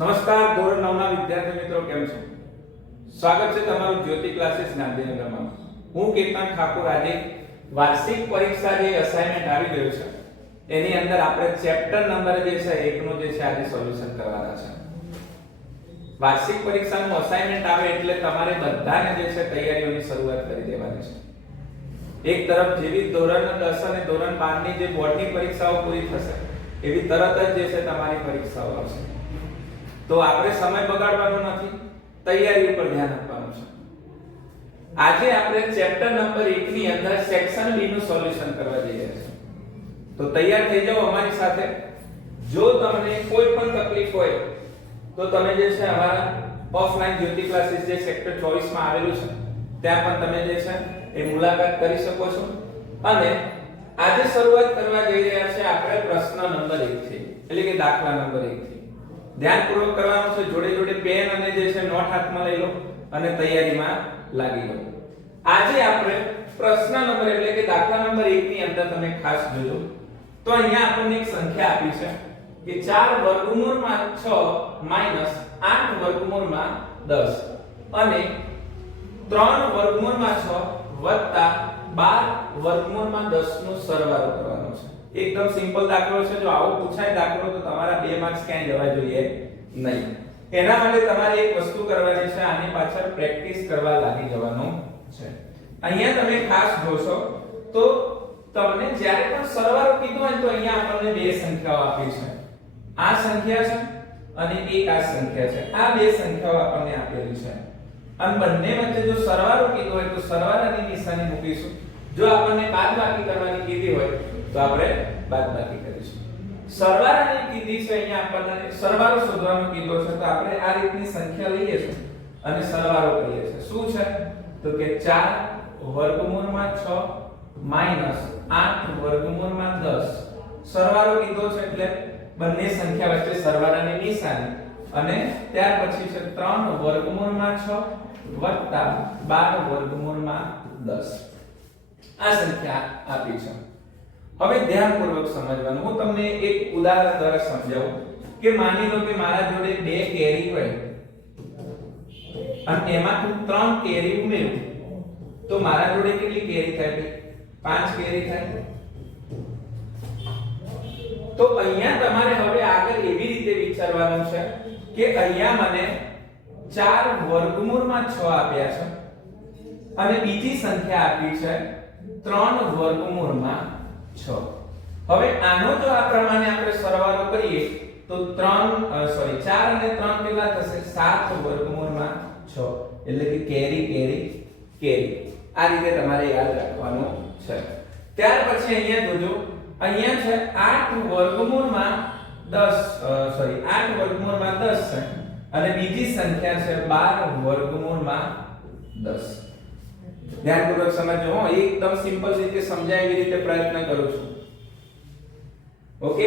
નમસ્કાર ધોરણ 9 ના વિદ્યાર્થી મિત્રો, કેમ છો? સ્વાગત છે તમારું જ્યોતિ ક્લાસીસ ગાંધીનગરમાં. હું કેતન ઠાકોર. આજે વાર્ષિક પરીક્ષા જે અસાઇનમેન્ટ આવી ગયું છે એની અંદર આપણે ચેપ્ટર નંબર જે છે 1 નો જે છે આજે સોલ્યુશન કરવાના છે. વાર્ષિક પરીક્ષાનું અસાઇનમેન્ટ આવે એટલે તમારે બધાને જે છે તૈયારીઓની શરૂઆત કરી દેવાની છે. એક તરફ જેવી ધોરણ 10 અને ધોરણ 12 ની જે બોર્ડની પરીક્ષાઓ પૂરી થશે એવી તરત જ જે છે તમારી પરીક્ષાઓ આવશે. તો આપણે સમય બગાડવાનો નથી, તૈયારી ઉપર ધ્યાન આપવાનું છે. આજે આપણે ચેપ્ટર નંબર 1 ની અંદર સેક્શન બી નું સોલ્યુશન કરવા જઈ રહ્યા છીએ. તો તૈયાર થઈ જાઓ અમારી સાથે. જો તમને કોઈ પણ તકલીફ હોય તો તમે જે છે અમારા ઓફલાઈન જ્યોતિ ક્લાસીસ જે સેક્ટર 24 માં આવેલું છે ત્યાં પણ તમે જે છે એ મુલાકાત કરી શકો છો. અને આજે શરૂઆત કરવા જઈ રહ્યા છે આપણે પ્રશ્ન નંબર 1 થી, એટલે કે દાખલા નંબર 1 થી. ધ્યાનપૂર્વક કરવાનું છે. જોડે જોડે પેન અને જે છે નોટ હાથમાં લઈ લો અને તૈયારીમાં લાગી જાઓ. આજે આપણે પ્રશ્ન નંબર એટલે કે દાખલા નંબર 1 ની અંદર તમે ખાસ જોજો તો અહીંયા આપણને એક સંખ્યા આપી છે કે 4 વર્ગમૂળમાં 6 માઈનસ 8 વર્ગમૂળમાં 10 અને 3 વર્ગમૂળમાં 6 વત્તા 12 વર્ગમૂળમાં 10 નો સરવાળો કરવાનો છે. એકદમ સિમ્પલ દાખલો છે. જો આવો પૂછાય દાખલો તો તમારા 2 માર્ક્સ ક્યાંય જવા જોઈએ નહીં. એના માટે તમારે એક વસ્તુ કરવાની છે, આની પાછળ પ્રેક્ટિસ કરવા લાગી જવાનું છે. અહીંયા તમે ખાસ જોશો તો તમને જ્યારે પણ સરવાળો કીધો હોય તો અહીંયા આપણને બે સંખ્યાઓ આપી છે. આ સંખ્યા છે અને એક આ સંખ્યા છે. આ બે સંખ્યાઓ આપણને આપેલી છે અને બંને વચ્ચે જો સરવાળો કીધો હોય તો સરવાળાની નિશાની મૂકીશું. જો આપણને બાદબાકી કરવાની કીધી હોય તો આપણે બાદબાકી કરીશું. સરવાળાની કીધી છે, અહીંયા આપણને સરવાળો શોધવાનો કીધો છે તો આપણે આ રીતની સંખ્યા લઈએ છીએ અને સરવાળો કરીએ છીએ. શું છે તો કે 4 વર્ગમૂળમાં 6 માઈનસ 8 વર્ગમૂળમાં 10. સરવાળો કીધો છે એટલે બંને સંખ્યા વચ્ચે સરવાળાની નિશાની અને ત્યાર પછી છે 3 વર્ગમૂળમાં 6 વત્તા 12 વર્ગમૂળમાં 10. આ સંખ્યા આપી છે. હવે ધ્યાનપૂર્વક સમજવાનું. હું તમને એક ઉદાહરણ દ્વારા સમજાવું કે માની લો કે મારા જોડે 2 કેરી હોય અને એમાં હું 3 કેરી ઉમેરું તો મારા જોડે કેટલી કેરી થાય? 5 કેરી થાય. તો અહીંયા તમારે હવે આગળ એવી રીતે વિચારવાનું છે કે અહીંયા મને 4 વર્ગમૂળમાં 6 આપ્યા છે અને બીજી સંખ્યા આપી છે 3 વર્ગમૂળમાં 6. હવે આનો જો આ પ્રમાણે આપણે સરવાળો કરીએ તો 4 અને 3 કેટલા થશે? 7 વર્ગમૂળમાં 6. એટલે કે કેરી કેરી કેરી. આ રીતે તમારે યાદ રાખવાનું છે. ત્યાર પછી અહીંયા જોજો, અહીંયા છે 8 વર્ગમૂળમાં 10 છે અને બીજી સંખ્યા છે 12 વર્ગમૂળમાં 10. ધ્યાનપૂર્વક સમજો. હું એકદમ સિમ્પલ રીતે સમજાય એવી રીતે પ્રયત્ન કરું છું. ઓકે.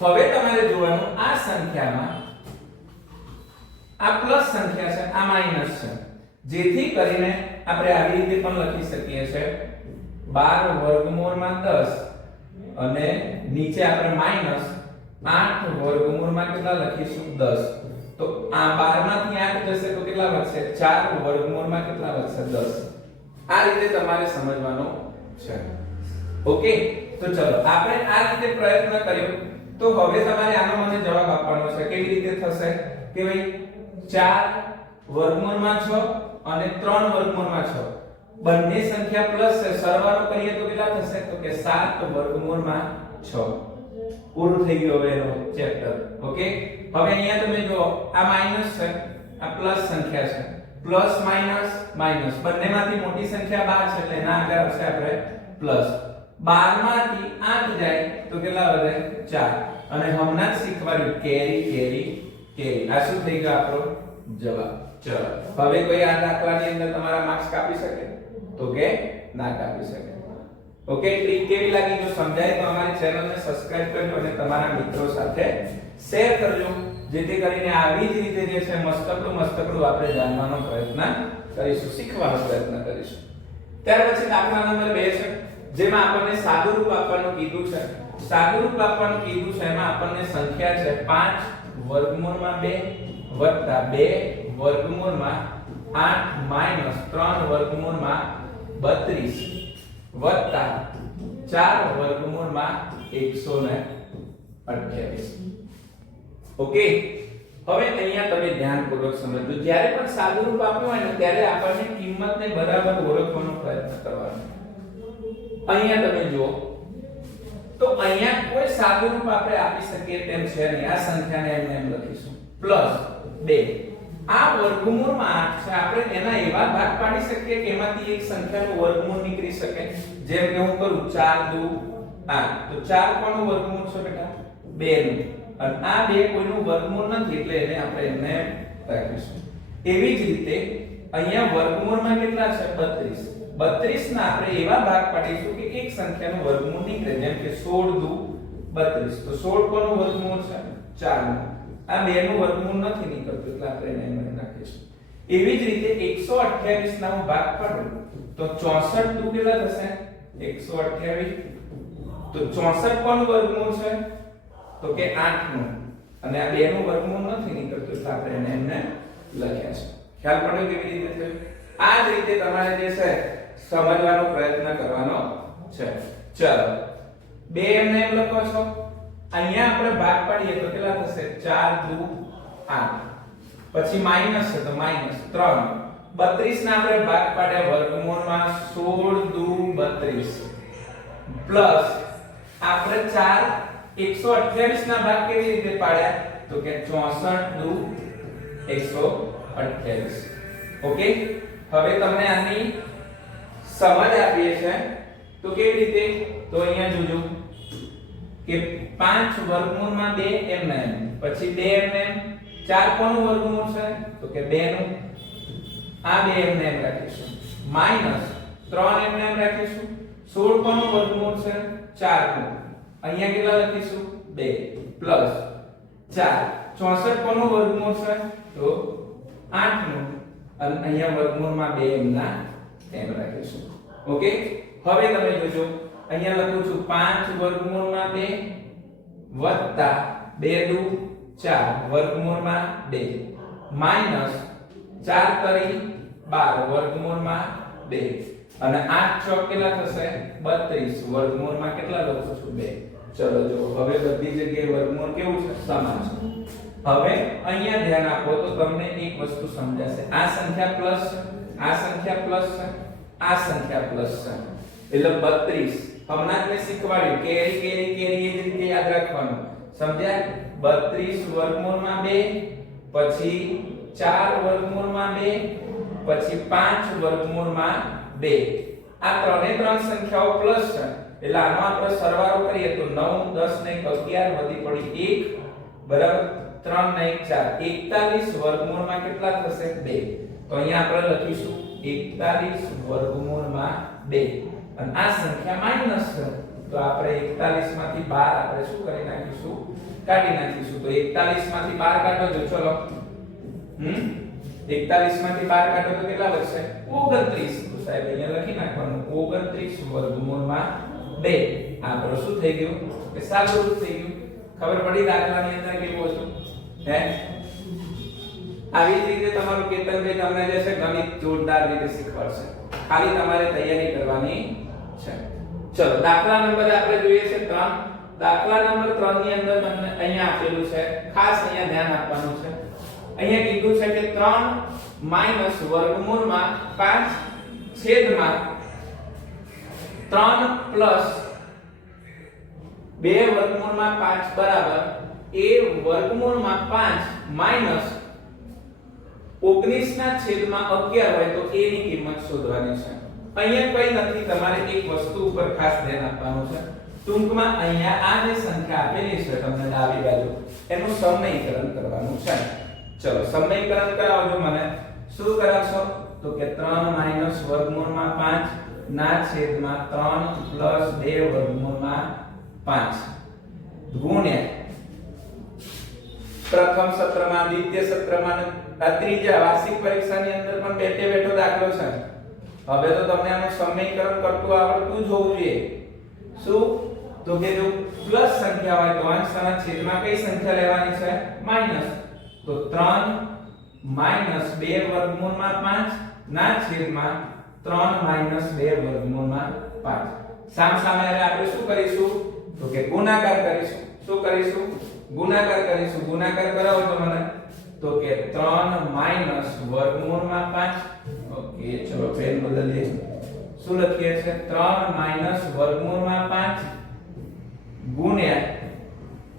હવે તમારે જોવાનું આ સંખ્યામાં આ પ્લસ સંખ્યા છે, આ માઈનસ છે, જેથી કરીને આપણે આવી રીતે પણ લખી શકીએ છે 12 વર્ગમૂળમાં 10 અને નીચે આપણે માઈનસ 8 વર્ગમૂળમાં કેટલા લખીશું? 10. તો આ 12 માંથી 8 જશે તો કેટલા વધશે? 4 વર્ગમૂળમાં કેટલા વધશે? 10. આ રીતે તમારે સમજવાનું છે. ઓકે. તો ચલો આપણે આ રીતે પ્રયત્ન કર્યો તો હવે તમારે આનો મને જવાબ આપવાનો છે. કેવી રીતે થશે કે ભાઈ 4 વર્ગમૂળમાં 6 અને 3 વર્ગમૂળમાં 6 બંને સંખ્યા પ્લસ છે, સરવાળો કરીએ તો કેટલા થશે? તો કે 7 વર્ગમૂળમાં 6. પૂરું થઈ ગયું હવે એનો ચેપ્ટર. ઓકે. હવે અહીંયા તમે જો આ માઈનસ છે, આ પ્લસ સંખ્યા છે. પ્લસ માઈનસ માઈનસ બંનેમાંથી મોટી સંખ્યા 12 છે એટલે એના આગળ આવશે આપણે પ્લસ. 12 માંથી 8 જાય તો કેટલા વધે? 4. અને હમણાં જ શીખવાડ્યું કેરી કેરી કેરી. આ શું થઈ ગયો આપણો જવાબ. ચલો હવે કોઈ આ દાખલાની અંદર તમારા માર્ક્સ કાપી શકે? તો કે ના કાપી શકે. ઓકે. ટ્રીક કેવી લાગી? જો સમજાય તો અમારી ચેનલને સબસ્ક્રાઇબ કરજો અને તમારા મિત્રો સાથે શેર કરજો, જેથી કરીને આવી જ રીતે જે છે મસ્તકડું આપણે જાણવાનો પ્રયત્ન કરીશું, શીખવાનો પ્રયત્ન કરીશું. ત્યાર પછી દાખલા નંબર 2 છે જેમાં આપણને સાદુરૂપ આપવાનું કીધું છે. સાદુરૂપ આપવાનું કીધું છે એમાં આપણને સંખ્યા છે 5 વર્ગમૂળમાં 2 વત્તા 2 વર્ગમૂળમાં 8 માઈનસ 3 વર્ગમૂળમાં 32 વત્તા 4 વર્ગમૂળમાં 128. ઓકે, હવે અહીંયા તમે ધ્યાનપૂર્વક સમજો. જ્યારે પણ સાદુરૂપ આપ્યું હોય ને ત્યારે આપણને કિંમતને બરાબર ઓળખવાનો પ્રયત્ન કરવાનો. અહીંયા તમે જુઓ તો અહીંયા કોઈ સાદુરૂપ આપણે આપી શકીએ તેમ છે નહીં. આ સંખ્યાને એમ લખીશું +2. આ વર્ગમૂળમાં 8 છે. આપણે એના એવા ભાગ પાડી શકીએ કે એમાંથી એક સંખ્યાનું વર્ગમૂળ નીકળી શકે. જેમ કે હું કરું 4 દુ 8, તો 4 કોનું વર્ગમૂળ છે બેટા? 2 નું. અને આ 2 કોઈનું વર્ગમૂળ નથી એટલે એને આપણે એમને રાખીશું. એવી જ રીતે અહીંયા વર્ગમૂળમાં કેટલા છે? 32. 32 ના આપણે એવા ભાગ પાડીશું કે એક સંખ્યાનું વર્ગમૂળ નીકળે. જેમ કે 16 દુ 32, તો 16 કોનું વર્ગમૂળ છે? 4 નું. આ 2 નું વર્ગમૂળ નથી નીકળતું એટલે આપણે એને એમ રાખીશું. એવી જ રીતે 128 ના હું ભાગ પાડું તો 64 દુ કેટલા થશે? 128. તો 64 કોનું વર્ગમૂળ છે? તો કે 8 નું. અને આ 2 નું વર્ગમૂળ નથી નીકળતું એટલે આપણે એને એમને લખ્યા છે. ખ્યાલ પડ્યો કેવી રીતે થયું? આ જ રીતે તમારે જે છે સમજવાનો પ્રયત્ન કરવાનો છે. ચલો 2 એમને એમ લખો છો. અહીંયા આપણે ભાગ પાડીએ તો કેટલા થશે? 4 દુ 8. પછી માઈનસ છે તો માઈનસ 3. 32 ના આપણે ભાગ પાડ્યા વર્ગમૂળમાં 16 દુ 32 પ્લસ આપણે 4 128 ના ભાગ કેવી રીતે પાડ્યા? તો કે 64 દુ 128. ઓકે, હવે તમને આની સમજ આપીએ છે તો કેવી રીતે? તો અહીંયા જોજો કે 5 વર્ગમૂળમાં 2 એમને એમ, પછી 2 એમને એમ, 4 કોનું વર્ગમૂળ છે? તો કે 2 નું. આ 2 એમને એમ રાખીશું. માઈનસ 3 એમને એમ રાખીશું. 16 કોનું વર્ગમૂળ છે? 4 નું. અહીંયા કેટલા લખીશું? 2 પ્લસ 4 64 કોનું વર્ગમૂળ છે? તો 8 નું. અને અહીંયા વર્ગમૂળમાં 2 એમના એમ રાખીશું. ઓકે, હવે તમે જોજો અહીંયા લખું છું 5 વર્ગમૂળમાં 2 વત્તા 2 દુ 4 વર્ગમૂળમાં 2 માઈનસ 4 તરી 12 વર્ગમૂળમાં 2 અને 8 ચોક કેટલા થશે? 32 વર્ગમૂળમાં કેટલા લખું છું? 2. ચલો જો હવે બધી જગ્યાએ વર્ગમૂળ કેવું છે? સમાન છે. હવે અહીંયા ધ્યાન આપો તો તમને એક વસ્તુ સમજાશે. આ સંખ્યા પ્લસ છે, આ સંખ્યા પ્લસ છે, આ સંખ્યા પ્લસ છે. એટલે 32 હમણાં જ મેં શીખવાડ્યું કેરી કેરી કેરી એ જ રીતે યાદ રાખવાનું. સમજ્યા? 32 વર્ગમૂળમાં 2 પછી 4 વર્ગમૂળમાં 2 પછી 5 વર્ગમૂળમાં 2. આ ત્રણે ત્રણ સંખ્યાઓ પ્લસ છે એટલે આનો આપણે સરવાળો કરીએ તો 9 10 ને 11 વધી પડી 1 બરાબર 3 ને 1 4 41 વર્ગમૂળમાં કેટલા થશે? 2. તો અહીંયા આપણે લખીશું 41 વર્ગમૂળમાં 2. અને આ સંખ્યા માઈનસ છે તો આપણે 41 માંથી 12 આપણે શું કરી નાખીશું? કાઢી નાખીશું. તો 41 માંથી 12 કાઢો જો ચલો 41 માંથી 12 કાઢો તો કેટલા વધશે? 29. તો સાહેબ અહીંયા લખી નાખવાનું 29 વર્ગમૂળમાં 2. આપણો શું થઈ ગયું? કે સાદુરૂપ થઈ ગયું. ખબર પડી દાખલાની અંદર કેવું હતું? હે આવી જ રીતે તમારું કેતનભાઈ તમને જે છે ગણિત જોરદાર રીતે શીખવાડશે. ખાલી તમારે તૈયારી કરવાની છે. ચલો દાખલા નંબર આપણે જોઈએ છે 3. દાખલા નંબર 3 ની અંદર તમને અહીંયા આપેલું છે, ખાસ અહીંયા ધ્યાન આપવાનું છે. અહીંયા કીધું છે કે 3 માઈનસ વર્ગમૂળમાં 5 છેદમાં 3 પ્લસ 2 વર્ગમૂળમાં 5 બરાબર a વર્ગમૂળમાં 5 માઈનસ 19 ના છેદમાં 11 હોય તો a ની કિંમત શોધવાની છે. અહીંયા કઈ નથી, તમારે એક વસ્તુ ઉપર ખાસ ધ્યાન આપવાનું છે. ટૂંકમાં અહીંયા આ જે સંખ્યા આપેલી છે તમને ડાબી બાજુ એનું સમયકરણ કરવાનું છે. ચલો સમયકરણ કરાવજો મને. શું કરાવશો? તો કે 3 માઈનસ વર્ગમૂળમાં 5 ના છેદમાં 3 પ્લસ 2 વર્ગમૂળમાં 5 ગુણ્યા પ્રથમ સત્રમાં, દ્વિતીય સત્રમાં અને ત્રીજા વાર્ષિક પરીક્ષાની અંદર પણ બેઠે બેઠો દાખલો છે. હવે તો તમને આનું સમીકરણ કરતું આવડતું જ હોવું જોઈએ. શું તો કે જો પ્લસ સંખ્યા હોય તો અંશના છેદમાં કઈ સંખ્યા લેવાની છે માઈનસ તો 3 માઈનસ 2 વર્ગમૂળમાં 5 ના છેદમાં 3 માઈનસ 2 વર્ગમૂળમાં 5 સામસામે હવે આપણે શું કરીશું તો કે ગુણાકાર કરીશું શું કરીશું ગુણાકાર કરીશું ગુણાકાર કરાવો તો મને તો કે 3 માઈનસ વર્ગમૂળમાં 5 ઓકે ચલો પેન બદલીએ શું લખીએ છે 3 માઈનસ વર્ગમૂળમાં 5 ગુણ્યા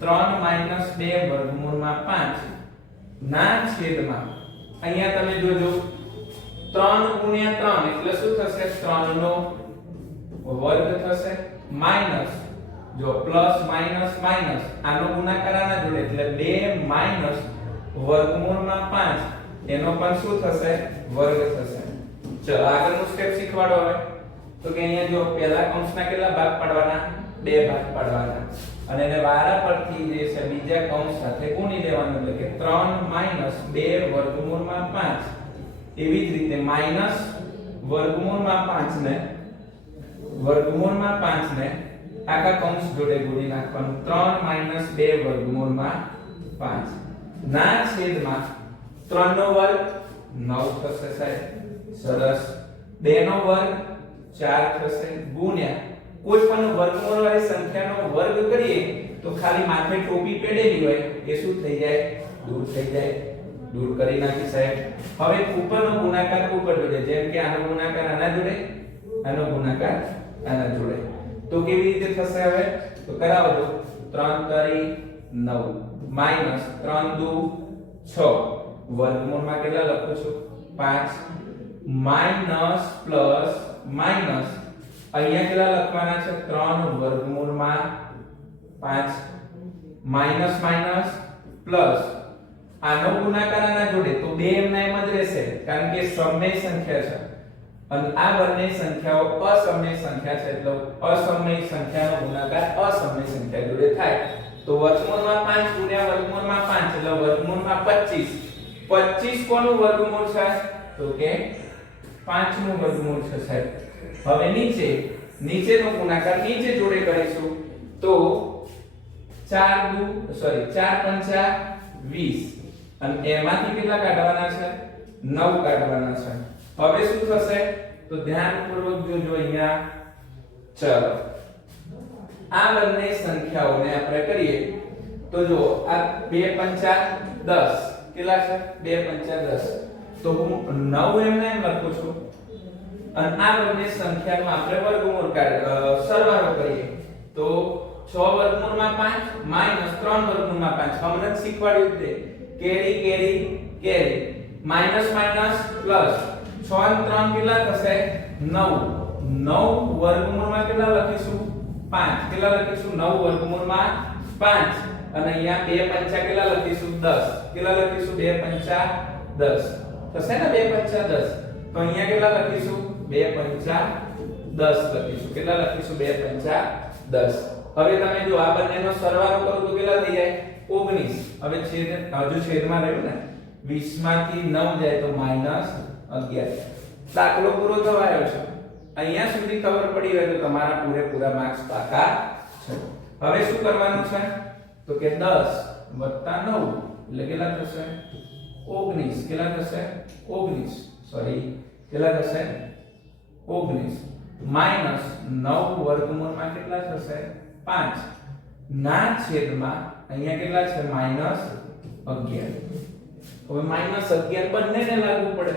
3 માઈનસ 2 વર્ગમૂળમાં 5 ના છેદમાં અહીંયા તમે જોજો 3 ગુણ્યા 3 એટલે શું થશે 3 નો વર્ગ થશે માઈનસ જો પ્લસ માઈનસ માઈનસ આનો ગુણાકાર આના જોડે એટલે 2 માઈનસ વર્ગમૂળમાં 5 એનો પણ શું થશે વર્ગ થશે ચલો આગળનું સ્ટેપ શીખવાડો હવે તો કે અહીંયા જો પહેલા કૌંસના કેટલા ભાગ પાડવાના 2 ભાગ પાડવાના અને એને વારા પરથી જે છે બીજા કૌંસ સાથે ગુણી લેવાનું એટલે કે 3 માઈનસ 2 વર્ગમૂળમાં 5 એવી જ રીતે માઈનસ વર્ગમૂળમાં 5 ને આખા કૌંસ જોડે ગુણી નાખવાનું 3 માઈનસ 2 વર્ગમૂળમાં 5 ના છેદમાં 3 નો વર્ગ 9 થશે સાહેબ સરસ 2 નો વર્ગ 4 થશે ગુણ્યા કોઈ પણ વર્ગમૂળ વાળી સંખ્યાનો વર્ગ કરીએ તો ખાલી માથે ટોપી પેડેલી હોય એ શું થઈ જાય દૂર થઈ જાય દૂર કરી નાખી સાહેબ હવે ઉપરનો ગુણાકાર ઉપર જોડે જેમ કે આનો ગુણાકાર આના જોડે આનો ગુણાકાર આના જોડે તો કેવી રીતે થશે હવે તો કરાવજો 3 તરી 9 માઈનસ 3 દુ 6 વર્ગમૂળમાં કેટલા લખું છું 5 માઈનસ પ્લસ માઈનસ અહીંયા કેટલા લખવાના છે 3 વર્ગમૂળમાં 5 માઈનસ માઈનસ પ્લસ આનો ગુણાકાર આના જોડે તો બે એમના એમ જ રહેશે કારણ કે સમમેય સંખ્યા છે અને આ બંને સંખ્યાઓ અસમમેય સંખ્યા છે એટલે અસમમેય સંખ્યાનો ગુણાકાર અસમમેય સંખ્યા જોડે થાય તો વર્ગમૂળમાં 5 ગુણ્યા વર્ગમૂળમાં 5 એટલે વર્ગમૂળમાં 25 25 કોનું વર્ગમૂળ છે તો કે 5 નું વર્ગમૂળ છે સાહેબ હવે નીચેનો ગુણાકાર નીચે જોડે કરીશું તો 4 પંચા 20 અને એમાંથી કેટલા કાઢવાના છે 9 કાઢવાના છે હવે શું થશે તો ધ્યાનપૂર્વક જોજો અહીંયા ચલો આ બંને સંખ્યાઓને આપણે કરીએ તો જો આ 2 પંચા 10 કેટલા છે 2 પંચા 10 તો હું 9 એમને એમ લખું છું અને આ બંને સંખ્યાનો આપણે વર્ગમૂળ સરવાળો કરીએ તો 6 વર્ગમૂળમાં 5 માઈનસ 3 વર્ગમૂળમાં 5 હમણાં જ શીખવાડ્યું છે કેરી માઈનસ માઈનસ પ્લસ 6 અને 3 કેટલા થશે 9 વર્ગમૂળમાં કેટલા લખીશું 5 કેટલા લખીશું 9 વર્ગમૂળમાં 5 અને અહીંયા 2 પંચા કેટલા લખીશું 10 કેટલા લખીશું 2 પંચા 10 થશે ને 2 પંચા 10 તો અહીંયા કેટલા લખીશું 2 પંચા 10 લખીશું કેટલા લખીશું 2 પંચા 10 હવે તમે જો આ બંનેનો સરવાળો કરો તો કેટલા થઈ જાય 19 હવે હજુ છેદમાં રહ્યું ને 20 માંથી 9 જાય તો -11 દાખલો પૂરો થવાયો છે અહીંયા સુધી ખબર પડી હોય તો તમારા પૂરેપૂરા માર્ક્સ પાકા છે હવે શું કરવાનું છે તો કે 10 વત્તા 9 એટલે કેટલા થશે 19 કેટલા થશે 19 સોરી કેટલા થશે 19 માઈનસ 9 વર્ગમૂળમાં કેટલા થશે 5 ના છેદમાં અહીંયા કેટલા છે -11 હવે -11 બંનેને લાગુ પડે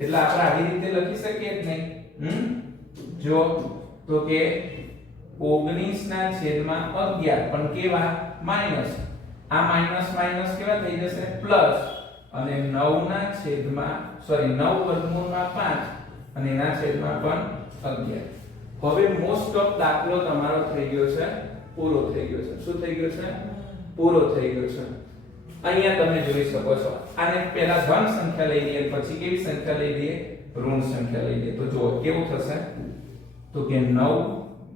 એટલે આપણે આવી રીતે લખી શકીએ જ નહીં જો તો કે 19 ના છેદમાં 11 પણ કેવા માઈનસ આ માઈનસ માઈનસ કેવા થઈ જશે પ્લસ અને 9 ના છેદમાં 9 વર્ગમૂળમાં 5 અને એના છેદમાં પણ 11 હવે મોસ્ટ ઓફ દાખલો તમારો થઈ ગયો છે પૂરો થઈ ગયો છે શું થઈ ગયો છે પૂરો થઈ ગયો છે અહીંયા તમે જોઈ શકો છો આને પહેલા ધન સંખ્યા લઈ લઈએ પછી કેવી સંખ્યા લઈ લઈએ ઋણ સંખ્યા લઈ લઈએ તો જો કેવું થશે તો કે 9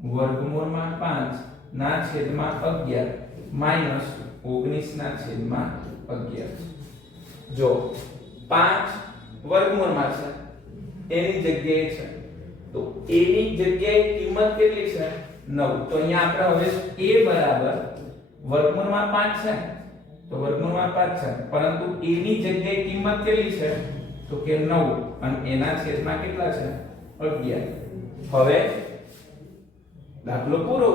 વર્ગમૂળમાં 5 ના છેદમાં 11 માઈનસ 19 ના છેદમાં 11 જો 5 વર્ગમૂળમાં છે એની જગ્યાએ છે તો એની જગ્યાએ કિંમત કેટલી છે 9. તો અહીંયા આપણે હવે a બરાબર વર્ગમૂળમાં 5 છે, તો વર્ગમૂળમાં 5 છે, પરંતુ a ની જગ્યાએ કિંમત કેટલી છે તો કે 9 અને એના છેદમાં કેટલા છે 11. હવે દાખલો પૂરો,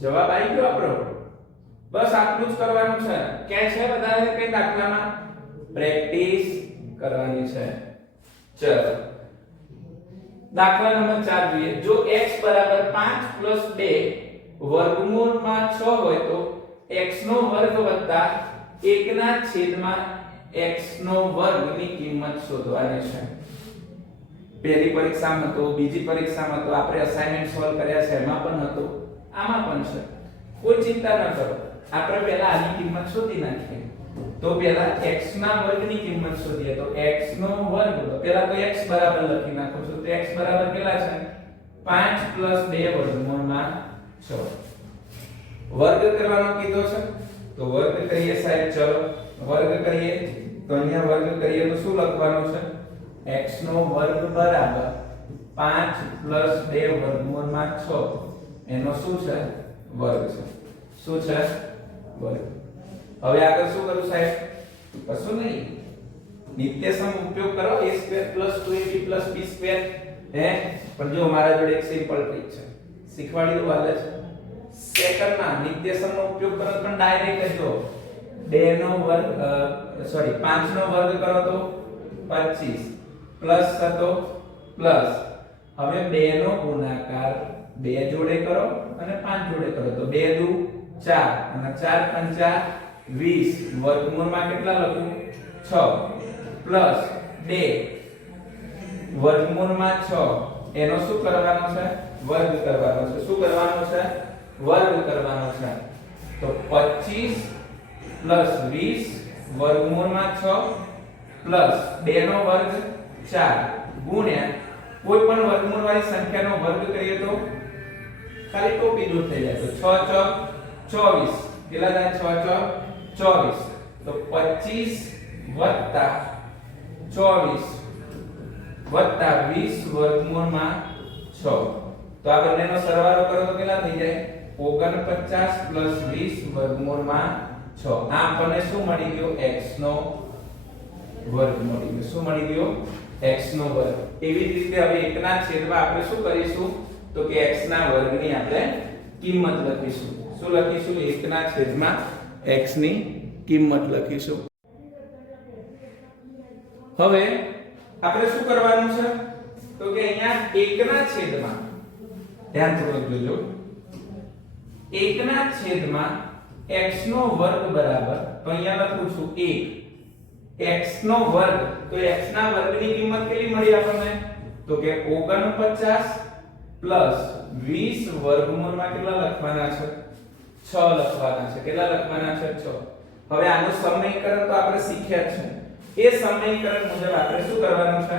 જવાબ આવી ગયો આપણો. બસ આટલું જ કરવાનું છે. ક્યાં છે વધારે કઈ દાખલામાં પ્રેક્ટિસ કરવાની છે. ચલો દાખલા નંબર 4 જોઈએ. જો x બરાબર 5 2 વર્ગમૂળમાં 6 હોય તો x નો વર્ગ વત્તા 1 ના છેદમાં x નો વર્ગ ની કિંમત શોધવાની છે. પહેલી પરીક્ષામાં હતો, બીજી પરીક્ષામાં હતો, આપણે અસાઇનમેન્ટ સોલ્વ કર્યા છે એમાં પણ હતો, આમાં પણ છે. કોઈ ચિંતા ન કરો, આપણે પહેલા આની કિંમત શોધી નાખીએ. તો પહેલા x ના વર્ગની કિંમત શોધીએ. તો x નો વર્ગ, પહેલા તો x બરાબર લખી નાખો છો. તો x બરાબર કેટલા છે 5 2 વર્ગમૂળમાં 6. વર્ગ કરવાનો કીધો છે તો વર્ગ કરીએ સાહેબ. ચલો વર્ગ કરીએ. તો અહીંયા વર્ગ કરીએ તો શું લખવાનું છે x નો વર્ગ બરાબર 5 2 વર્ગમૂળમાં 6 એનો શું છે વર્ગ છે. શું છે વર્ગ. હવે આગળ શું કરું સાહેબ? કશું નહીં, નિત્યસમ ઉપયોગ કરો. a² + 2ab + b². પણ જો મારા જોડે એક સિમ્પલ ટ્રીક છે, શીખવાડી દઉં. હાલે છે સેકન્ડમાં નિત્યસમનો ઉપયોગ કરો પણ ડાયરેક્ટ જો 2 નો વર્ગ 5 નો વર્ગ કરો તો 25 પ્લસ થતો પ્લસ. હવે 2 નો ગુણાકાર 2 જોડે કરો અને 5 જોડે કરો તો 2 દુ 4 અને 4 પંચા 20 વર્ગમૂળમાં કેટલા લખું 6 પ્લસ 2 વર્ગમૂળમાં 6 એનો શું કરવાનો છે વર્ગ કરવાનો છે. શું કરવાનો છે વર્ગ કરવાનો છે. તો 25 પ્લસ 20 વર્ગમૂળમાં 6 પ્લસ 2 નો વર્ગ 4 ગુણ્યા કોઈ પણ વર્ગમૂળ વાળી સંખ્યાનો વર્ગ કરીએ તો ખાલી ટોપી દૂર થઈ જાય. તો 6 ચોક 24 કેટલા થાય 6 ચોક 24. તો 25 વત્તા 24 વત્તા 20 વર્ગમૂળમાં 6. તો આ બંનેનો સરવાળો કરો તો કેટલા થઈ જાય 49 પ્લસ 20 વર્ગમૂળમાં 6. આ આપણને શું મળી ગયો x નો વર્ગ મળી ગયો. શું મળી ગયો x નો વર્ગ. એવી જ રીતે હવે 1 ના છેદમાં આપણે શું કરીશું તો કે x ના વર્ગની આપણે કિંમત લખીશું. શું લખીશું 1 ના છેદમાં x ની કિંમત લખીશું. હવે આપણે શું કરવાનું છે તો કે અહીંયા 1 ના છેદમાં ધ્યાનપૂર્વક જોજો 1 ના છેદમાં x નો વર્ગ બરાબર, તો અહીંયા લખું છું 1 x નો વર્ગ. તો x ના વર્ગની કિંમત કેટલી મળી આપણને તો કે 49 પ્લસ 20 વર્ગમૂળમાં કેટલા લખવાના છે 6 લખવાના છે. કેટલા લખવાના છે 6. હવે આનું સમીકરણ તો આપણે શીખ્યા છે. એ સમીકરણ મુજબ આપણે શું કરવાનું છે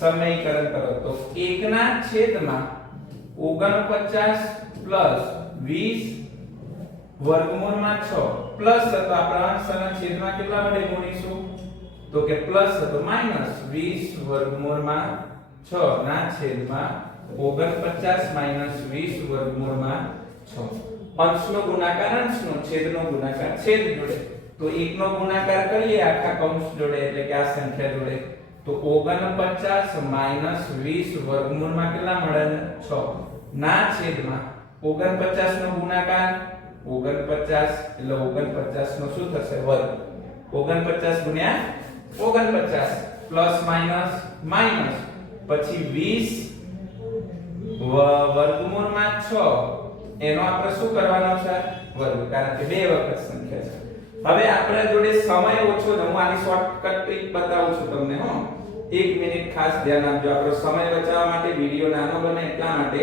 સમીકરણ કરો. તો 1 ના છેદમાં 49 પ્લસ 20 વર્ગમૂળમાં 6 પ્લસ તો આપણે અંશના છેદમાં કેટલા વડે ગુણીશું તો કે પ્લસ તો માઈનસ 20 વર્ગમૂળમાં 6 ના છેદમાં 49 માઈનસ 20 વર્ગમૂળમાં 6. અંશનો ગુણાકાર અંશનો, છેદનો ગુણાકાર છેદ જોડે. તો 1 નો ગુણાકાર કરીએ આખા કૌંસ જોડે એટલે કે આ સંખ્યા જોડે તો 49 માઈનસ 20 વર્ગમૂળમાં કેટલા મળે 6 ના છેદમાં 49 નો ગુણાકાર 49 એટલે 49 નો શું થશે વર્ગ. 49 ગુણ્યા 49 પ્લસ માઈનસ માઈનસ પછી 20 વર્ગમૂળમાં 6 એનો આપણે શું કરવાનો છે વર્ગ, કારણ કે બે વખત સંખ્યા છે. હવે આપણા જોડે સમય ઓછો છે, હું આની શોર્ટકટ ટ્રીક બતાવું છું તમને. 1 મિનિટ ખાસ ધ્યાન આપજો. આપણો સમય બચાવવા માટે, વિડિયો નાનો બને એટલા માટે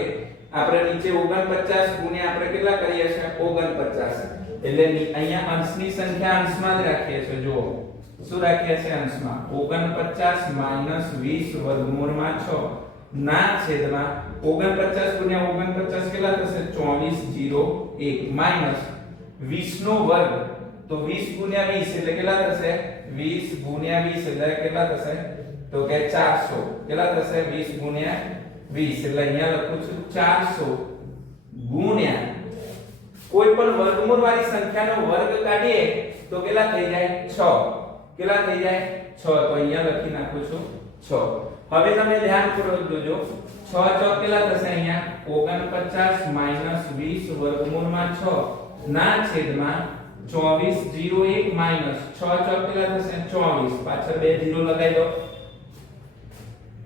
આપણે નીચે 49 ગુણ્યા આપણે કેટલા કરીએ છે 49. એટલે અહીંયા અંશની સંખ્યા અંશમાં જ રાખીએ છે. જુઓ શું રાખીએ છે અંશમાં 49 માઈનસ 20 વર્ગમૂળમાં 6 ના છેદમાં 49 ગુણ્યા 49 કેટલા થશે 24 01 માઈનસ 20 નો વર્ગ. તો 20 ગુણ્યા 20 એટલે કેટલા થશે 20 ગુણ્યા 20 એટલે કેટલા થશે તો કે 400. કેટલા થશે 20 ગુણ્યા 20 એટલે અહીંયા લખું છું 400 ગુણ્યા કોઈ પણ વર્ગમૂળ વાળી સંખ્યાનો વર્ગ કાઢીએ તો કેટલા થઈ જાય 6 કેટલા થઈ જાય 6 તો અહીંયા લખી નાખું છું 6 હવે તમે ધ્યાનપૂર્વક જોજો 6 ચોક કેટલા થશે અહીંયા 49 માઈનસ 20 વર્ગમૂળમાં 6 ના છેદમાં 24 01 માઈનસ 6 ચોક કેટલા થશે 24 પાછળ બે 0 લગાવી દો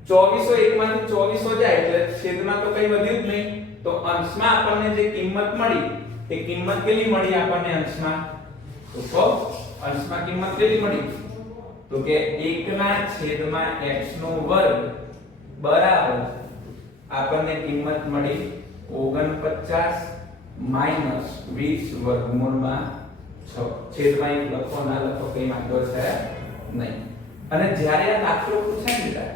2401 માંથી 24 જાય એટલે છેદમાં તો કઈ વધ્યું જ નહીં તો અંશમાં આપણને જે કિંમત મળી એ કિંમત કેટલી મળી આપણને અંશમાં તો કહો અંશમાં કિંમત કેટલી મળી તો કે 1 ના છેદમાં x નો વર્ગ બરાબર આપણને કિંમત મળી 49 માઈનસ 20 વર્ગમૂળમાં 6 છેદમાં એક લખો ના લખો કઈ વાંધો છે નહીં અને જ્યારે આ દાખલો પૂછાય ને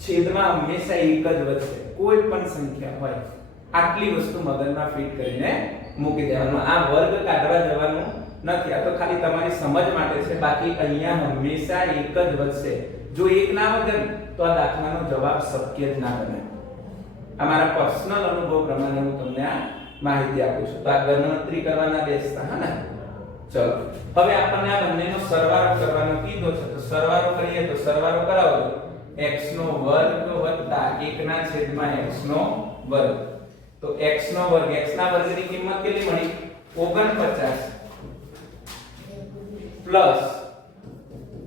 છેદમાં હંમેશા એક જ વધશે કોઈ પણ સંખ્યા હોય આટલી વસ્તુ મગજમાં ફિટ કરીને મૂકી દેવાનું આ વર્ગ કાઢવા જવાનું નથી આ તો ખાલી તમારી સમજ માટે છે બાકી અહીંયા હંમેશા એક જ વધશે જો એક ના વધે તો આ દાખલાનો જવાબ શક્ય જ ના બને આ મારા પર્સનલ અનુભવ પ્રમાણે હું તમને આ માહિતી આપું છું તો આ ગણતરી કરવાના બેસતા હા ને ચલો હવે આપણને આ બંનેનો સરવાળો કરવાનો કીધો છે તો સરવાળો કરીએ તો સરવાળો કરાવો x નો વર્ગ વત્તા 1 ના છેદમાં x નો વર્ગ તો x નો વર્ગ x ના વર્ગની કિંમત કેટલી મળી 49 પ્લસ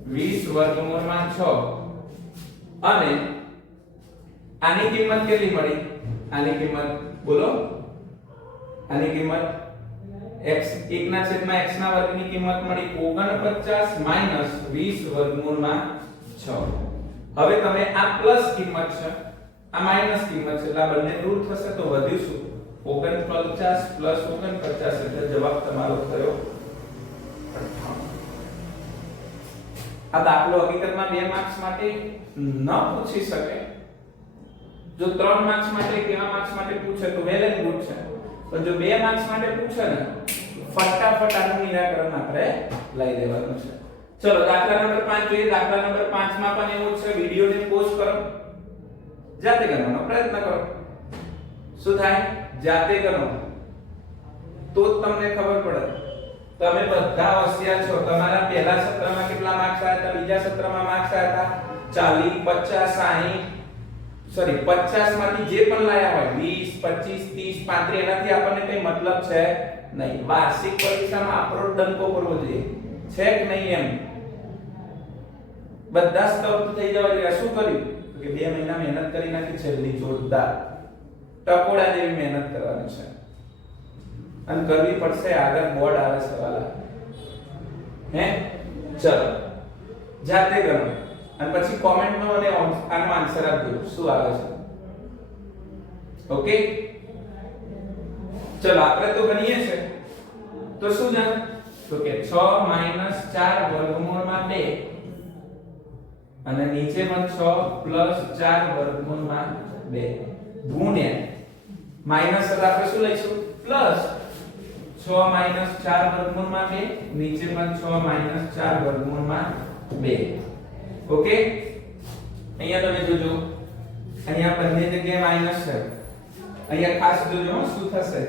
20 વર્ગમૂળમાં 6 અને આની કિંમત કેટલી મળી આની કિંમત બોલો આની કિંમત x 1 ના છેદમાં x ના વર્ગની કિંમત મળી 49 માઈનસ 20 વર્ગમૂળમાં 6 હવે તમે આ પ્લસ કિંમત છે આ માઈનસ કિંમત છે એટલે આ બંને દૂર થશે તો વધ્યું શું 49 પ્લસ 49 એટલે જવાબ તમારો થયો 58 આ દાખલો હકીકતમાં 2 માર્ક્સ માટે ન પૂછી શકે જો 3 માર્ક્સ માટે કેવા માર્ક્સ માટે પૂછે તો વેલ એન્ડ ગુડ છે પણ જો 2 માર્ક્સ માટે પૂછે ને ફટાફટ આનું નિરાકરણ આપણે લઈ લેવાનું છે ચલો દાખલા નંબર 5 જોઈએ દાખલા નંબર 5 માં પણ એવું છે વિડિયોને પોઝ કરો જાતે કરવાનો પ્રયત્ન કરો શું થાય જાતે કરો તો જ તમને ખબર પડે તમે બધા હોશિયાર છો તમારા પહેલા સત્રમાં કેટલા માર્ક્સ આવ્યા હતા બીજા સત્રમાં માર્ક્સ આવ્યા હતા 40 50 60 સોરી 50 માંથી જે પણ લાયા હોય 20 25 30 35 એનાથી આપણને કઈ મતલબ છે નહીં વાર્ષિક પરીક્ષામાં આપણો ડંકો કરવો જોઈએ છે કે નહીં એમ બધા સ્તબ્ધ થઈ જવા જોઈએ શું કર્યું તો કે 2 મહિના મહેનત કરી નાખી છેલ્લી જોરદાર ટકોડા જેવી મહેનત કરવાની છે અને કરવી પડશે આગળ બોર્ડ આવે છે વાલા હે ચલો જાતે કરો અને પછી કોમેન્ટમાં મને આનો આન્સર આપજો શું આવે છે ઓકે ચલો આપણે તો ગણીએ છે તો શું જાણ તો કે 6 માઈનસ 4 વર્ગમૂળમાં 2 અને નીચે પણ 6 પ્લસ 4 વર્ગમૂળમાં 2 ગુણ્યા માઈનસ એટલે આપણે શું લઈશું પ્લસ 6 માઈનસ 4 વર્ગમૂળમાં 2 નીચે પણ 6 માઈનસ 4 વર્ગમૂળમાં 2 ઓકે અહીંયા તમે જોજો અહીંયા બંને જગ્યાએ માઈનસ છે અહીંયા ખાસ જોજો શું થશે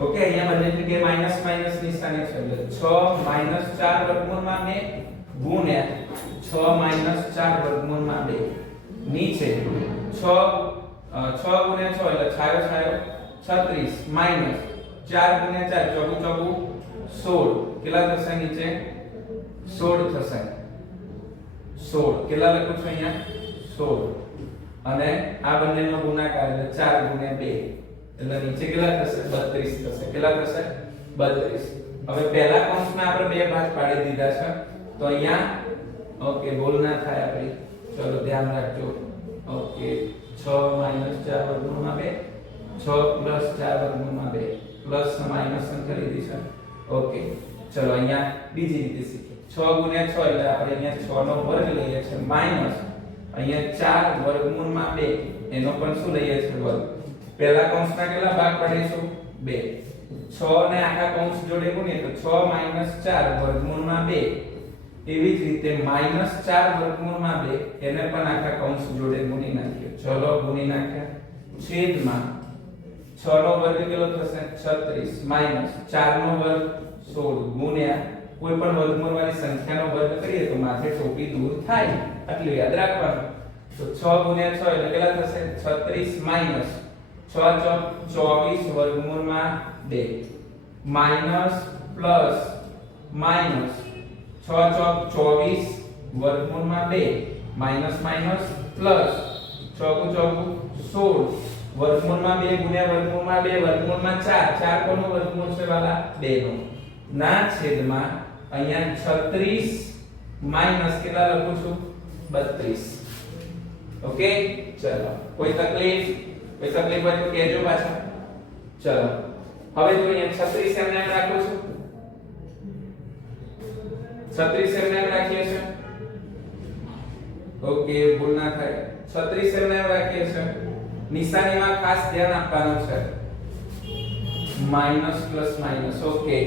ઓકે અહીંયા બંને જગ્યાએ માઈનસ માઈનસ નિશાની છે એટલે 6 માઈનસ 4 વર્ગમૂળમાં 2 ગુણ્યા 6 માઈનસ 4 વર્ગમૂળમાં 2 નીચે 6 ગુણ્યા 6 એટલે છાયો છાયો 36 માઈનસ 4 ગુણ્યા 4 ચોગુ ચોગુ 16 કેટલા થશે નીચે 16 થશે 16 કેટલા લખું છું અહીંયા 16 અને આ બંનેનો ગુણાકાર એટલે 4 ગુણ્યા 2 એટલે નીચે કેટલા થશે 32 થશે કેટલા થશે 32 હવે પહેલા કૌંસમાં આપણે બે ભાગ પાડી દીધા છે તો અહીંયા ઓકે ભૂલ ના થાય આપણી ચલો ધ્યાન રાખજો ઓકે 6 માઈનસ 4 વર્ગમૂળમાં 2 6 પ્લસ 4 વર્ગમૂળમાં 2 પ્લસ માઈનસ કરી દીધું છે ઓકે ચલો અહીંયા બીજી રીતે શીખીએ 6 ગુણ્યા 6 એટલે આપણે અહીંયા 6 નો વર્ગ લઈએ છીએ માઈનસ અહીંયા 4 વર્ગમૂળમાં 2 એનો પણ શું લઈએ છીએ વર્ગ પહેલા કૌંસના કેટલા ભાગ પાડીશું 2 6 ને આખા કૌંસ જોડે ગુણીએ તો 6 માઈનસ 4 વર્ગમૂળમાં 2 એવી જ રીતે માઈનસ 4 વર્ગમૂળમાં 2 એને પણ આખા કૌંસ જોડે ગુણી નાખીએ ચલો ગુણી નાખ્યા છેદમાં 6 નો વર્ગ કેટલો થશે 36 માઈનસ 4 નો વર્ગ 16 ગુણ્યા કોઈ પણ વર્ગમૂળ વાળી સંખ્યાનો વર્ગ કરીએ તો માથે ટોપી દૂર થાય એટલે યાદ રાખવાનું તો 6 ગુણ્યા 6 એટલે કેટલા થશે 36 માઈનસ 6 ચોક 24 વર્ગમૂળમાં 2 માઈનસ પ્લસ માઈનસ 6 ચોક 24 વર્ગમૂળમાં 2 માઈનસ માઈનસ પ્લસ 6 ચોક 16 વર્ગમૂળમાં 2 ગુણ્યા વર્ગમૂળમાં 2 વર્ગમૂળમાં 4 4 કોનું વર્ગમૂળ છે વાલા 2 નું ના છેદમાં અહીંયા 36 માઈનસ કેટલા લખું છું 32 ઓકે ચલો કોઈ તકલીફ હોય તો કહેજો પાછા ચલો હવે જો અહીંયા 36 એમને એમ રાખું છું 36 એમને એમ રાખીએ છે ઓકે ભૂલ ના થાય 36 એમને એમ રાખીએ છે નિશાનીમાં ખાસ ધ્યાન આપવાનું છે માઈનસ પ્લસ માઈનસ ઓકે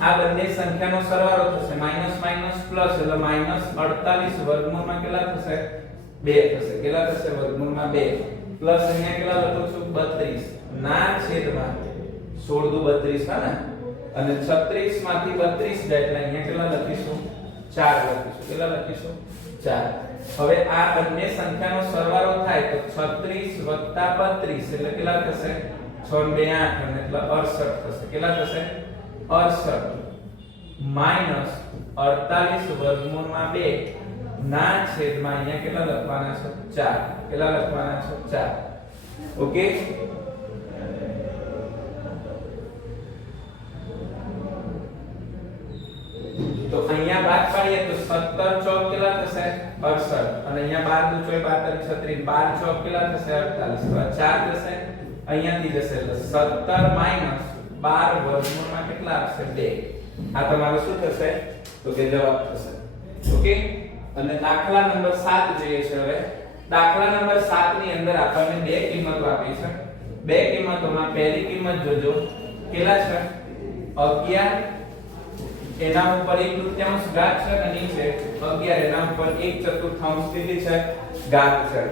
આ બંને સંખ્યાનો સરવાળો થશે માઈનસ માઈનસ પ્લસ એટલે માઈનસ 48 વર્ગમૂળમાં કેટલા થશે 2 થશે કેટલા થશે વર્ગમૂળમાં 2 પ્લસ અહીંયા કેટલા લખું છું 32 ના છેદમાં 16 દુ 32 હા ને અને 36 માંથી 32 જાય એટલે અહીંયા કેટલા લખીશું 4 લખીશું કેટલા લખીશું 4 હવે આ બંને સંખ્યાનો સરવાળો થાય તો 36 32 એટલે કેટલા થશે 6 2 8 અને એટલે 68 થશે કેટલા થશે 68 માઈનસ 48 વર્ગમૂળમાં 2 ના છેદમાં અહીંયા કેટલા લખવાના છે 4 કેટલા લખવાના છે 4 ઓકે તો અહીંયા બાદ પાડીએ તો 17 ચોક કેટલા થશે 68 અને અહીંયા 12 દુ 4 12 36 12 ચોક કેટલા થશે 48 તો 4 થશે અહીંયાથી જશે એટલે 17 માઈનસ 12 વર્ગમૂળમાં કેટલા આવશે 2 આ તમારો શું થશે તો કે જવાબ થશે ઓકે અને દાખલા નંબર 7 જોઈએ છે હવે દાખલા નંબર 7 ની અંદર આપણને બે કિંમતો આપી છે બે કિંમતોમાં પહેલી કિંમત જોજો કેટલા છે 11 એના ઉપર 1/3 ઘાત છે અને નીચે 11 એના ઉપર 1/4 કેટલી છે ઘાત છે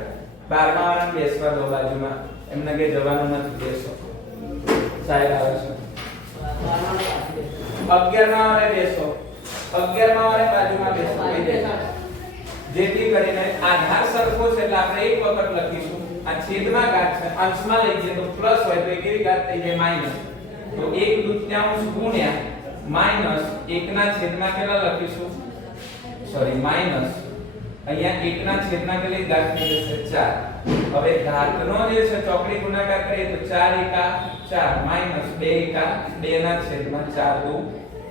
12 વાળાને બેસવા દો બાજુમાં એમને કે જવાનું નથી બેસો સાહેબ આવે છે 11 માં વાળે બેસો 11 માં વાળે બાજુમાં બેસો કહી દે જેથી કરીને આધાર સરખો છે એટલે આપણે એક વખત લખીશું આ છેદમાં ઘાત છે અંશમાં લઈ જઈએ તો પ્લસ હોય તો કેવી ઘાત થઈ જાય માઈનસ તો 1/2 ગુણ્યા માઈનસ 1 ના છેદમાં કેટલા લખીશું સોરી માઈનસ અહીંયા 1 ના છેદમાં કેટલી ઘાત થઈ જશે 4 હવે ઘાતનો જે છે ચોકડી ગુણાકાર કરીએ તો 4 એકા 4 માઈનસ 2 એકા 2 ના છેદમાં 4 દુ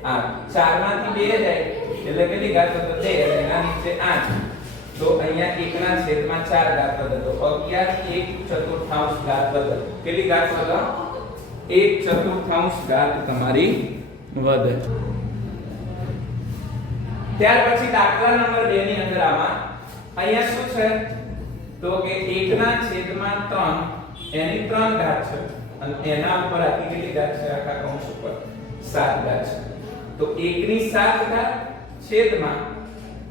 8 4 માંથી 2 જાય એટલે કેટલી ઘાત થશે 2 એટલે એના નીચે 8 તો અહીંયા 1 ના છેદમાં 4 ઘાત વધે તો 11 1/4 ઘાત વધે કેટલી ઘાત વધે 1/4 ઘાત તમારી વધે ત્યાર પછી દાખલા નંબર 2 ની અંદર આમાં અહીંયા શું છે તો કે 1 ના છેદમાં 3 એની 3 ઘાત છે અને એના ઉપર આખી કેટલી ઘાત છે આખા કૌંસ ઉપર 7 ઘાત છે તો 1 ની 7 ઘાત છેદમાં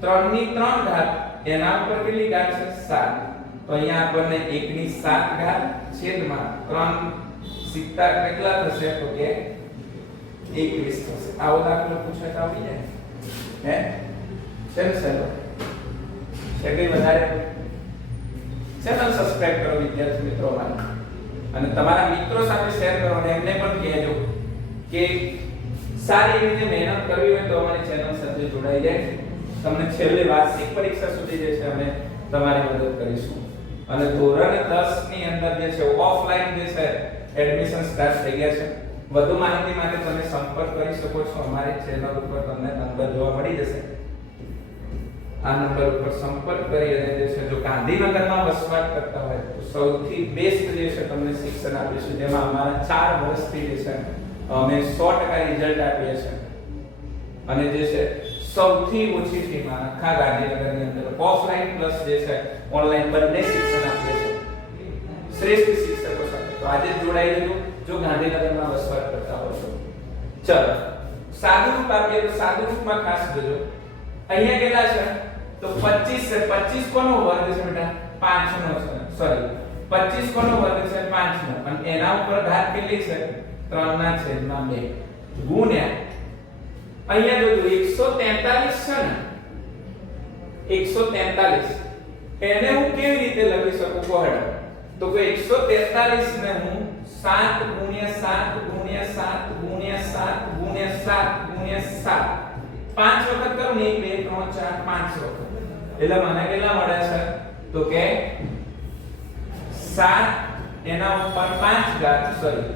3 ની 3 ઘાત એના ઉપર કેટલી ઘાત છે 7 તો અહીંયા આપણને 1 ની 7 ઘાત છેદમાં 3 સિત્તા કેટલા થશે તો કે 21 થશે આવો દાખલો પૂછાય તો આવી જાય હે ચલો છે કઈ વધારે ચેનલ સબસ્ક્રાઇબ કરો વિદ્યાર્થી મિત્રો અમારા અને તમારા મિત્રો સાથે શેર કરો અને એમને પણ કહેજો કે સારી રીતે મહેનત કરવી હોય તો અમારી ચેનલ સાથે જોડાઈ જાય તમને છેલ્લે વાર્ષિક પરીક્ષા સુધી જે છે અમે તમારી મદદ કરીશું અને ધોરણ 10 ની અંદર જે છે ઓફલાઈન જે છે એડમિશન સ્ટાર્ટ થઈ ગયા છે વધુ માહિતી માટે તમે સંપર્ક કરી શકો છો અમારી ચેનલ ઉપર તમને નંબર જોવા મળી જશે આ નંબર ઉપર સંપર્ક કરી અને જે છે જો ગાંધીનગરમાં વસવાટ કરતા હોય તો સૌથી બેસ્ટ જે છે તમને શિક્ષણ આપીશું જેમાં અમારા 4 વર્ષથી જે છે અમે 100% રિઝલ્ટ આપીએ છીએ અને જે છે સૌથી ઓછી ફીમાં આખા ગાંધીનગરની અંદર ઓફલાઈન પ્લસ જે છે ઓનલાઈન બંને શિક્ષણ આપીએ છીએ શ્રેષ્ઠ શિક્ષકો સાથે તો આજે જોડાઈ જજો જો ગાંધીનગરમાં વસવાટ કરતા હો તો ચલો સાદું રૂપ આપીએ તો સાદું રૂપમાં ખાસ જોજો અહીંયા કેટલા છે તો 25 છે 25 કોનો વર્ગ છે બેટા 5 નો છે સોરી 25 કોનો વર્ગ છે 5 નો અને એના ઉપર ઘાત કેટલી છે 3 ના છેદમાં 2 ગુણ્યા અહીંયા જોજો 143 છે ને 143 એને હું કેવી રીતે લખી શકું કોહડા તો કે 143 ને હું 7 ગુણ્યા 7 ગુણ્યા 7 ગુણ્યા 7 ગુણ્યા 7 ગુણ્યા 7 5 વખત કરું ને 1 2 3 4 5 વખત એટલે મને કેટલા મળે છે તો કે 7 એના ઉપર 5 ઘાત સોરી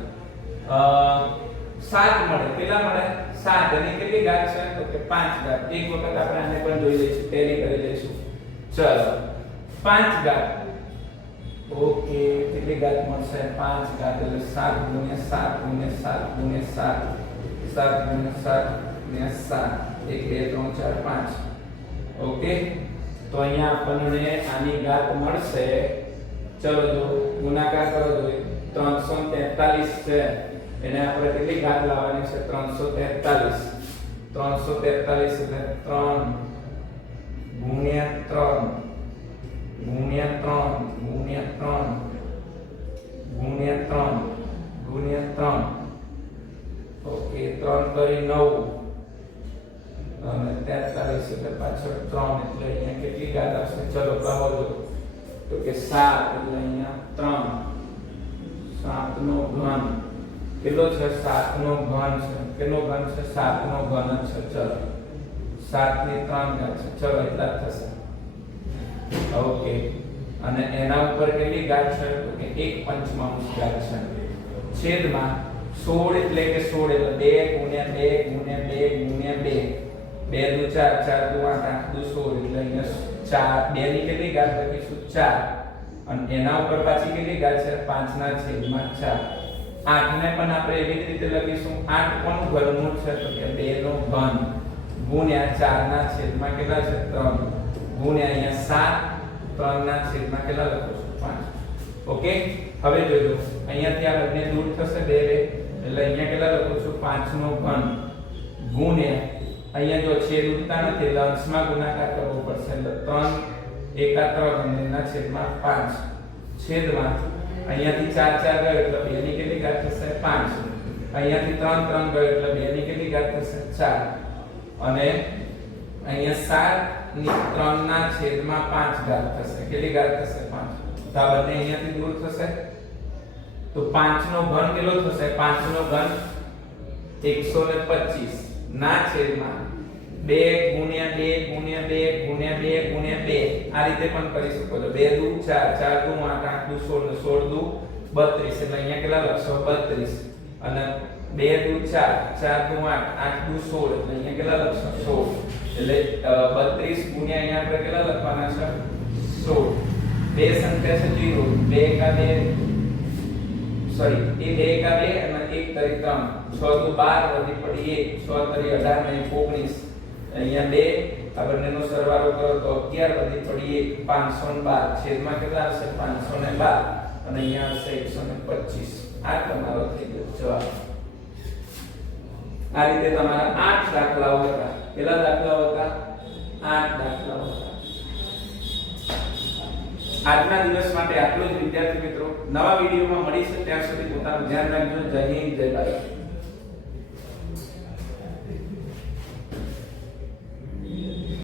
7 મળે કેટલા મળે 7 અને કેટલી ઘાત છે તો કે 5 ઘાત એક વખત આપણે આને પણ જોઈ લઈશું ટેલી કરી લઈશું ચલો 5 ઘાત ઓકે કેટલી ઘાત મળશે 5 ઘાત એટલે 7 ગુણ્યા 7 ગુણ્યા 7 ગુણ્યા 7 7 ગુણ્યા 7 ગુણ્યા 7 1 2 3 4 5 ઓકે તો અહીંયા આપણને આની ઘાત મળશે ચલો જો ગુણાકાર કરો જો 343 છે એને આપણે કેટલી ઘાત લાવવાની છે 343 એટલે 3 ગુણ્યા 3 ગુણ્યા 3 ગુણ્યા 3 ગુણ્યા 3 ગુણ્યા 3 ઓકે 3 કરી 9 અને 43 એટલે પાછળ 3 એટલે અહીંયા કેટલી ઘાત આવશે ચલો કહો જો તો કે 7 એટલે અહીંયા 3 7 નો ઘન કેટલો છે 7 નો ઘન છે કેટલો ઘન છે 7 નો ઘન છે ચલો 7 ની 3 ઘાત છે ચલો એટલા જ થશે ઓકે અને એના ઉપર કેટલી ઘાત છે તો કે 1/5 ઘાત છે છેદમાં 16 એટલે કે 16 એટલે 2 ગુણ્યા 2 ગુણ્યા 2 ગુણ્યા 2 2 દુ 4 4 દુ 8 8 દુ 16 એટલે અહીંયા 4 2 ની કેટલી ઘાત લખીશું 4 અને એના ઉપર પાછી કેટલી ઘાત છે 5 ના છેદમાં 4 8 ને પણ આપણે એવી રીતે લખીશું 8 કોનું ઘનમૂળ છે તો કે 2 નો ઘન ગુણ્યા 4 ના છેદમાં કેટલા છે 3 ગુણ્યા અહીંયા 7 3 ના છેદમાં કેટલા લખો છો 5 ઓકે હવે જોજો અહીંયાથી આ બંને દૂર થશે 2 એટલે અહીંયા કેટલા લખો છો 5 નો ઘન ગુણ્યા અહીંયા જો છેદ ઉડતા નથી એટલે અંશમાં ગુણાકાર કરવો પડશે એટલે 3 એકા 3 અને એના છેદમાં 5 છેદમાં અહીંયાથી 4 4 ગયો એટલે 2 ની કેટલી ઘાત થશે 5 અહીંયાથી 3 3 ગયો એટલે 2 ની કેટલી ઘાત થશે 4 અને અહીંયા 7 ની 3 ના છેદમાં 5 ઘાત થશે કેટલી ઘાત થશે 5 તો આ બંને અહીંયાથી દૂર થશે તો 5 નો ઘન કેટલો થશે 5 નો ઘન 125 ના છેદમાં 2 ગુણ્યા 2 ગુણ્યા 2 ગુણ્યા 2 ગુણ્યા 2 આ રીતે પણ કરી શકો છો 2 દુ 4 4 દુ 8 8 દુ 16 16 દુ 32 એટલે અહીંયા કેટલા લખશો 32 અને 2 દુ 4 4 દુ 8 8 દુ 16 એટલે અહીંયા કેટલા લખશો 16 એટલે 32 ગુણ્યા અહીંયા આપણે કેટલા લખવાના છે 16 બે સંખ્યા છે 0 2 કા 2 સોરી એ 2 કા 2 અને 1 તરી 3 6 દુ 12 વધી પડી 1 6 તરી 18 ને 19 અહીંયા 2 આ બંનેનો સરવાળો કરો તો 11 વધી પડી 1 512 છેદમાં કેટલા આવશે 512 અને અહીંયા આવશે 125 આ તમારો થઈ ગયો જવાબ આ રીતે તમારા 8 દાખલાઓ હતા કેટલા દાખલાઓ હતા 8 દાખલાઓ હતા આજના દિવસ માટે આટલું જ વિદ્યાર્થી મિત્રો નવા વિડિયોમાં મળીશું ત્યાં સુધી પોતાનું ધ્યાન રાખજો જય હિન્દ જય ભારત